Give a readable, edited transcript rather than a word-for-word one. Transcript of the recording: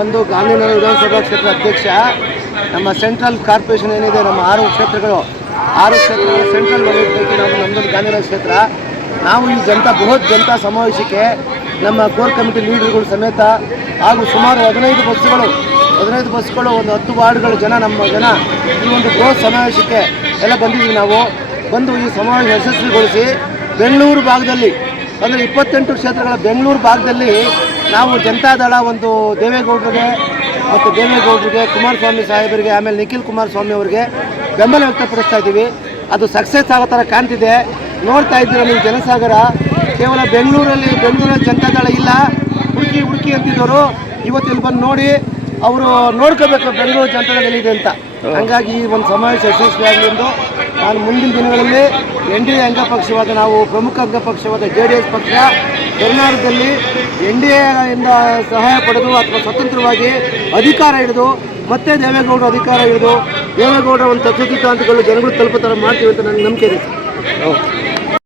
ಬಂದು ಗಾಂಧಿನಗರ ವಿಧಾನಸಭಾ ಕ್ಷೇತ್ರ ಅಧ್ಯಕ್ಷ. ನಮ್ಮ ಸೆಂಟ್ರಲ್ ಕಾರ್ಪೊರೇಷನ್ ಏನಿದೆ, ನಮ್ಮ 6 ಕ್ಷೇತ್ರಗಳು ಸೆಂಟ್ರಲ್ ವಲಯದ ನಾವು ನಮ್ಮದೊಂದು ಗಾಂಧಿನಗರ ಕ್ಷೇತ್ರ. ನಾವು ಈ ಬೃಹತ್ ಜನತಾ ಸಮಾವೇಶಕ್ಕೆ ನಮ್ಮ ಕೋರ್ ಕಮಿಟಿ ಲೀಡರ್ಗಳು ಸಮೇತ ಹಾಗೂ ಸುಮಾರು 15 ಬಸ್ಗಳು, ಒಂದು 10 ವಾರ್ಡ್ಗಳ ನಮ್ಮ ಜನ ಈ ಒಂದು ಬೃಹತ್ ಸಮಾವೇಶಕ್ಕೆ ಎಲ್ಲ ಬಂದಿದ್ದೀವಿ. ನಾವು ಬಂದು ಈ ಸಮಾವೇಶ ಯಶಸ್ವಿಗೊಳಿಸಿ ಬೆಂಗಳೂರು ಭಾಗದಲ್ಲಿ ಅಂದರೆ 28 ಕ್ಷೇತ್ರಗಳ ಬೆಂಗಳೂರು ಭಾಗದಲ್ಲಿ ನಾವು ಜನತಾದಳ ಒಂದು ದೇವೇಗೌಡರಿಗೆ, ಕುಮಾರಸ್ವಾಮಿ ಸಾಹೇಬರಿಗೆ, ಆಮೇಲೆ ನಿಖಿಲ್ ಕುಮಾರಸ್ವಾಮಿ ಅವರಿಗೆ ಬೆಂಬಲ ವ್ಯಕ್ತಪಡಿಸ್ತಾ ಇದ್ದೀವಿ. ಅದು ಸಕ್ಸಸ್ ಆಗೋ ಥರ ಕಾಣ್ತಿದೆ. ನೋಡ್ತಾ ಇದ್ದೀರ ನೀವು ಜನಸಾಗರ. ಕೇವಲ ಬೆಂಗಳೂರಲ್ಲಿ ಜನತಾದಳ ಇಲ್ಲ, ಹುಡುಕಿ ಅಂತಿದ್ದವರು ಇವತ್ತು ಇಲ್ಲಿ ಬಂದು ನೋಡಿ ಅವರು ನೋಡ್ಕೋಬೇಕು ಬೆಂಗಳೂರು ಜನತಾದಳ ಎಲ್ಲಿದೆ ಅಂತ. ಹಂಗಾಗಿ ಈ ಒಂದು ಸಮಾವೇಶ ಯಶಸ್ವಿಯಾಗಲಿ ಎಂದು ನಾನು ಮುಂದಿನ ದಿನಗಳಲ್ಲಿ NDA ಅಂಗಪಕ್ಷವಾದ ನಾವು ಪ್ರಮುಖ ಅಂಗಪಕ್ಷವಾದ JDS ಪಕ್ಷ ಕರ್ನಾಟಕದಲ್ಲಿ NDA ಇಂದ ಸಹಾಯ ಪಡೆದು ಅಥವಾ ಸ್ವತಂತ್ರವಾಗಿ ಅಧಿಕಾರ ಹಿಡಿದು ಮತ್ತೆ ದೇವೇಗೌಡರು ಅಧಿಕಾರ ಹಿಡಿದು ದೇವೇಗೌಡರ ಒಂದು ತತ್ವಸಿದ್ಧಾಂತಗಳು ಜನಗಳು ತಲುಪೋ ಥರ ಮಾಡ್ತೀವಿ ಅಂತ ನನಗೆ ನಂಬಿಕೆ ಇದೆ.